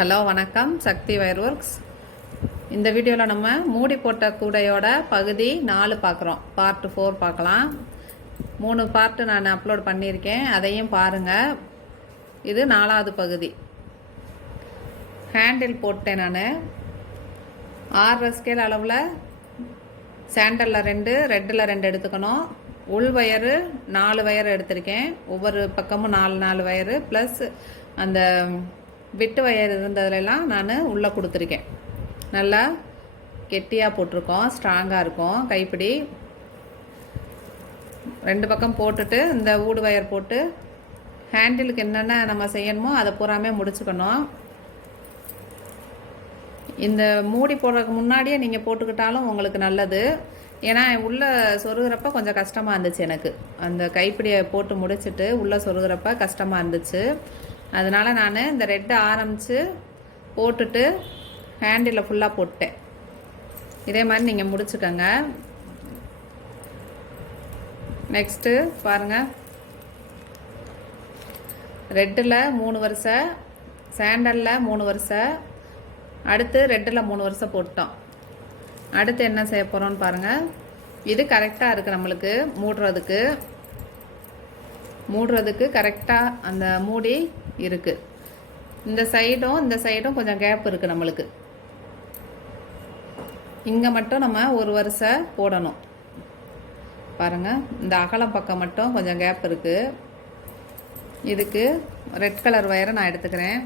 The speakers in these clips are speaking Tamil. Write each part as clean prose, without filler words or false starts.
ஹலோ வணக்கம், சக்தி வயர் ஒர்க்ஸ். இந்த வீடியோவில் நம்ம மூடி போட்ட கூடையோட பகுதி 4 பார்க்குறோம். பார்ட் 4 பார்க்கலாம். 3 பார்ட்டு நான் அப்லோட் பண்ணியிருக்கேன், அதையும் பாருங்கள். இது 4வது பகுதி. ஹேண்டில் போட்டேன் நான் 6 ஸ்கேல் அளவில். சாண்டலில் 2, ரெட்டில் 2 எடுத்துக்கணும். உள் வயரு 4 வயர் எடுத்திருக்கேன். ஒவ்வொரு பக்கமும் 4 வயரு ப்ளஸ் அந்த விட்டு வயர் இருந்ததுலாம் நான் உள்ளே கொடுத்துருக்கேன். நல்லா கெட்டியாக போட்டிருக்கோம், ஸ்ட்ராங்காக இருக்கும். கைப்பிடி 2 பக்கம் போட்டுட்டு இந்த ஊடு வயர் போட்டு ஹேண்டிலுக்கு என்னென்ன நம்ம செய்யணுமோ அதை பூராமே முடிச்சுக்கணும். இந்த மூடி போடுறதுக்கு முன்னாடியே நீங்கள் போட்டுக்கிட்டாலும் உங்களுக்கு நல்லது. ஏன்னா உள்ளே சொருகிறப்ப கொஞ்சம் கஷ்டமாக இருந்துச்சு எனக்கு. அந்த கைப்பிடியை போட்டு முடிச்சுட்டு உள்ளே சொருகிறப்ப கஷ்டமாக இருந்துச்சு. அதனால் நான் இந்த ரெட்டை ஆரம்பித்து போட்டுட்டு ஹேண்டில் ஃபுல்லாக போட்டேன். இதே மாதிரி நீங்கள் முடிச்சுக்கோங்க. நெக்ஸ்ட்டு பாருங்கள், ரெட்டில் 3 வரிசை, சாண்டலில் 3 வரிசை, அடுத்து ரெட்டில் 3 வரிசை போட்டோம். அடுத்து என்ன செய்ய போகிறோன்னு பாருங்கள். இது கரெக்டாக இருக்குது நம்மளுக்கு மூடுறதுக்கு கரெக்டாக அந்த மூடி இருக்குது. இந்த சைடும் கொஞ்சம் கேப் இருக்குது நம்மளுக்கு. இங்கே மட்டும் நம்ம ஒரு வரிசை போடணும். பாருங்கள், இந்த அகலம் பக்கம் மட்டும் கொஞ்சம் கேப் இருக்குது. இதுக்கு ரெட் கலர் வயரை நான் எடுத்துக்கிறேன்.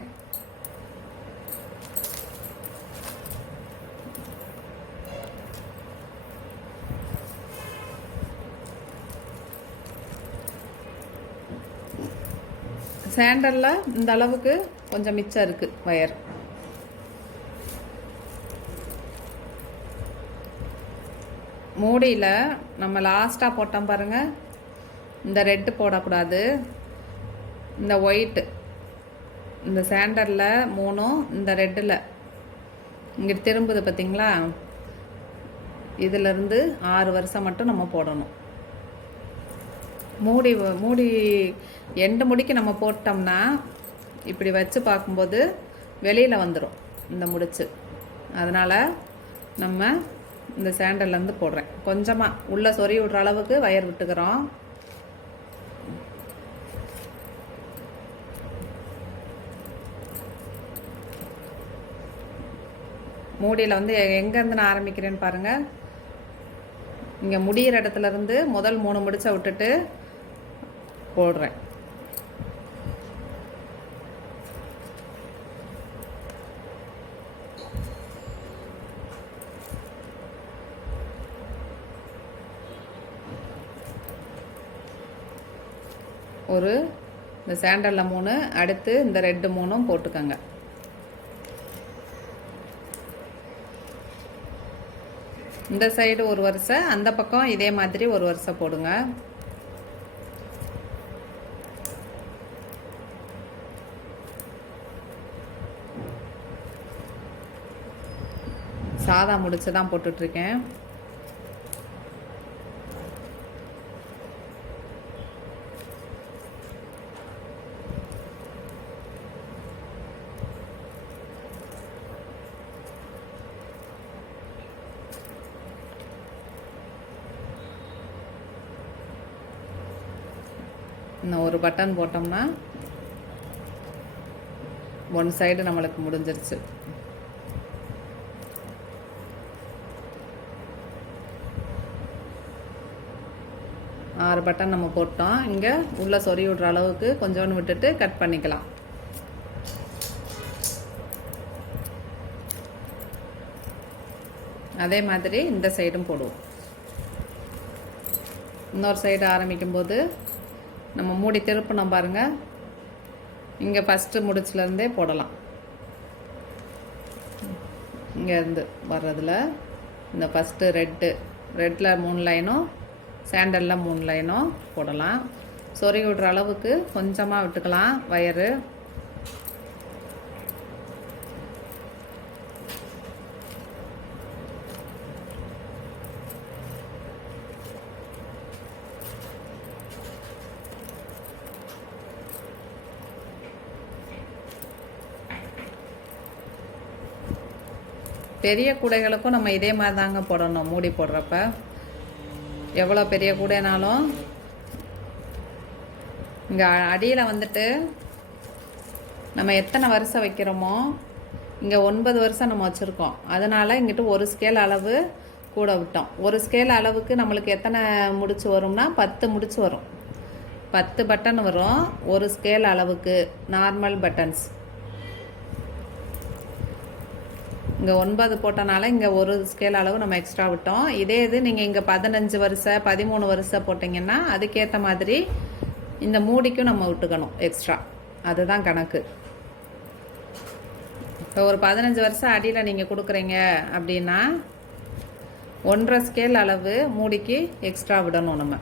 சாண்டலில் இந்த அளவுக்கு கொஞ்சம் மிச்சம் இருக்குது வயர். மூடியில் நம்ம லாஸ்ட்டாக போட்டோம் பாருங்கள், இந்த ரெட்டு போடக்கூடாது. இந்த ஒயிட்டு, இந்த சாண்டலில் 3, இந்த ரெட்டில் இங்கே திரும்புது பார்த்திங்களா, இதிலிருந்து 6 வருஷம் மட்டும் நம்ம போடணும். மூடி எண்டு முடிக்கு நம்ம போட்டோம்னா இப்படி வச்சு பார்க்கும்போது வெளியில் வந்துடும் இந்த முடிச்சு. அதனால் நம்ம இந்த சாண்டல்லேருந்து போடுறேன். கொஞ்சமாக உள்ளே சொறி விடுற அளவுக்கு வயர் விட்டுக்கிறோம். மூடியில் வந்து எங்கேருந்து நான் ஆரம்பிக்கிறேன்னு பாருங்கள். இங்கே முடிகிற இடத்துலேருந்து முதல் 3 முடிச்சை விட்டுட்டு போடுறேன். இந்த சாண்டலில் 3, அடுத்து இந்த ரெட்டு 3 போட்டுக்கோங்க. இந்த சைடு ஒரு வரிசை, அந்த பக்கம் இதே மாதிரி ஒரு வரிசை போடுங்க. சாதா முடிச்சு தான் போட்டுட்ருக்கேன். இன்னும் ஒரு பட்டன் போட்டோம்னா 1 சைடு நம்மளுக்கு முடிஞ்சிருச்சு. ஆறு பட்டன் நம்ம போட்டோம். இங்கே உள்ளே சொறி விடுற அளவுக்கு கொஞ்சோன்னு விட்டுட்டு கட் பண்ணிக்கலாம். அதே மாதிரி இந்த சைடும் போடுவோம். இன்னொரு சைடு ஆரம்பிக்கும்போது நம்ம மூடி திருப்பினோம் பாருங்கள், இங்கே ஃபஸ்ட்டு முடிச்சிலேருந்தே போடலாம். இங்கேருந்து வர்றதில் இந்த ஃபஸ்ட்டு ரெட்டில் 3 லைனும் சாண்டலில் 3 லைனும் போடலாம். சொறி விடுற அளவுக்கு கொஞ்சமாக விட்டுக்கலாம் வயரு. பெரிய கூடைகளுக்கும் நம்ம இதே மாதிரி தாங்க போடணும். மூடி போடுறப்ப எவ்வளோ பெரிய கூடைனாலும் இங்கே அடியில் வந்துட்டு நம்ம எத்தனை வருஷம் வைக்கிறோமோ இங்கே 9 வருஷம் நம்ம வச்சுருக்கோம். அதனால் இங்கிட்டு ஒரு ஸ்கேல் அளவு கூட விட்டோம். ஒரு ஸ்கேல் அளவுக்கு நம்மளுக்கு எத்தனை முடிச்சு வரும்னா 10 முடிச்சு வரும். 10 பட்டன் வரும் ஒரு ஸ்கேல் அளவுக்கு, நார்மல் பட்டன்ஸ். இங்கே 9 போட்டனால இங்கே ஒரு ஸ்கேல் அளவு நம்ம எக்ஸ்ட்ரா விட்டோம். இதே இது நீங்கள் இங்கே 15 வருஷம் 13 வருஷம் போட்டிங்கன்னா அதுக்கேற்ற மாதிரி இந்த மூடிக்கும் நம்ம விட்டுக்கணும் எக்ஸ்ட்ரா. அதுதான் கணக்கு. இப்போ ஒரு 15 வருஷம் அடியில் நீங்கள் கொடுக்குறீங்க அப்படின்னா 1.5 ஸ்கேல் அளவு மூடிக்கு எக்ஸ்ட்ரா விடணும் நம்ம.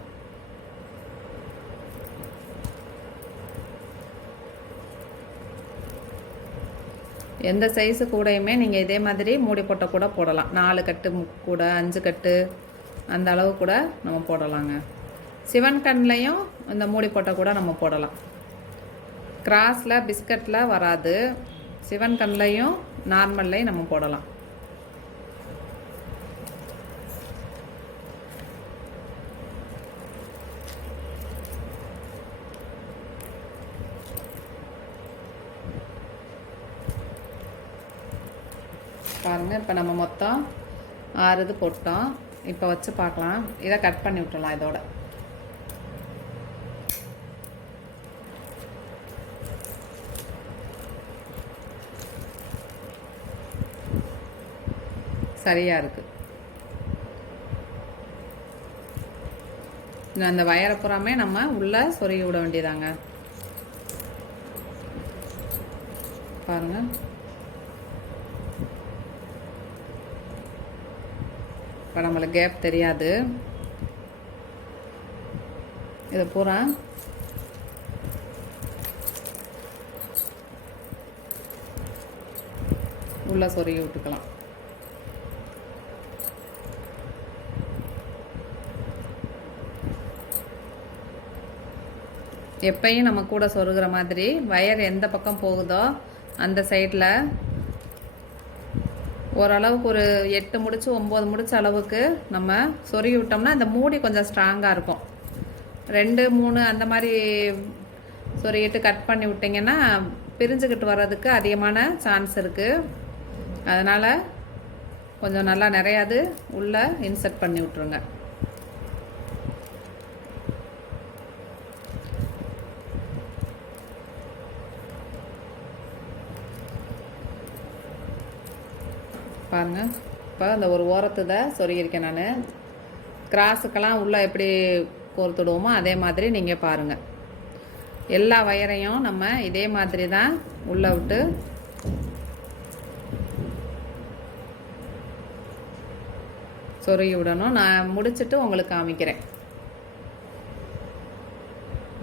எந்த சைஸு கூடையுமே நீங்கள் இதே மாதிரி மூடி போட்ட கூட போடலாம். 4 கட்டு கூட 5 கட்டு அந்த அளவு கூட நம்ம போடலாங்க. சிவன் கண்லையும் இந்த மூடி போட்ட கூட நம்ம போடலாம். கிராஸில் பிஸ்கட்டில் வராது. சிவன் கண்லையும் நார்மல்லையும் நம்ம போடலாம். பாருங்கள், இப்போ நம்ம மொத்தம் 6 இது போட்டோம். இப்போ வச்சு பார்க்கலாம். இதை கட் பண்ணி விட்டுடலாம். இதோட சரியாக இருக்குது. அந்த வயரை புறாமே நம்ம உள்ளே சொருகி விட வேண்டியதாங்க. பாருங்கள், இப்போ நம்மளுக்கு கேப் தெரியாது. இதை பூரா உள்ளே சொருகி விட்டுக்கலாம். எப்பயும் நம்ம கூட சொருகிற மாதிரி வயர் எந்த பக்கம் போகுதோ அந்த சைடில் ஓரளவுக்கு ஒரு 8 முடிச்சு 9 முடிச்ச அளவுக்கு நம்ம சொருகி விட்டோம்னா அந்த மூடி கொஞ்சம் ஸ்ட்ராங்காக இருக்கும். 2 3 அந்த மாதிரி சொருகிட்டு கட் பண்ணி விட்டிங்கன்னா பிரிஞ்சுக்கிட்டு வர்றதுக்கு அதிகமான சான்ஸ் இருக்குது. அதனால் கொஞ்சம் நல்லா நிறையாது உள்ளே இன்சர்ட் பண்ணி விட்ருங்க. பாருங்கள், இப்போ அந்த ஒரு ஓரத்து தான் சொருகியிருக்கேன் நான். கிராஸுக்கெல்லாம் உள்ளே எப்படி கோர்த்துடுவோமோ அதே மாதிரி நீங்கள் பாருங்கள். எல்லா வயரையும் நம்ம இதே மாதிரி தான் உள்ளே விட்டு சொருகி விடணும். நான் முடிச்சுட்டு உங்களுக்கு காமிக்கிறேன்.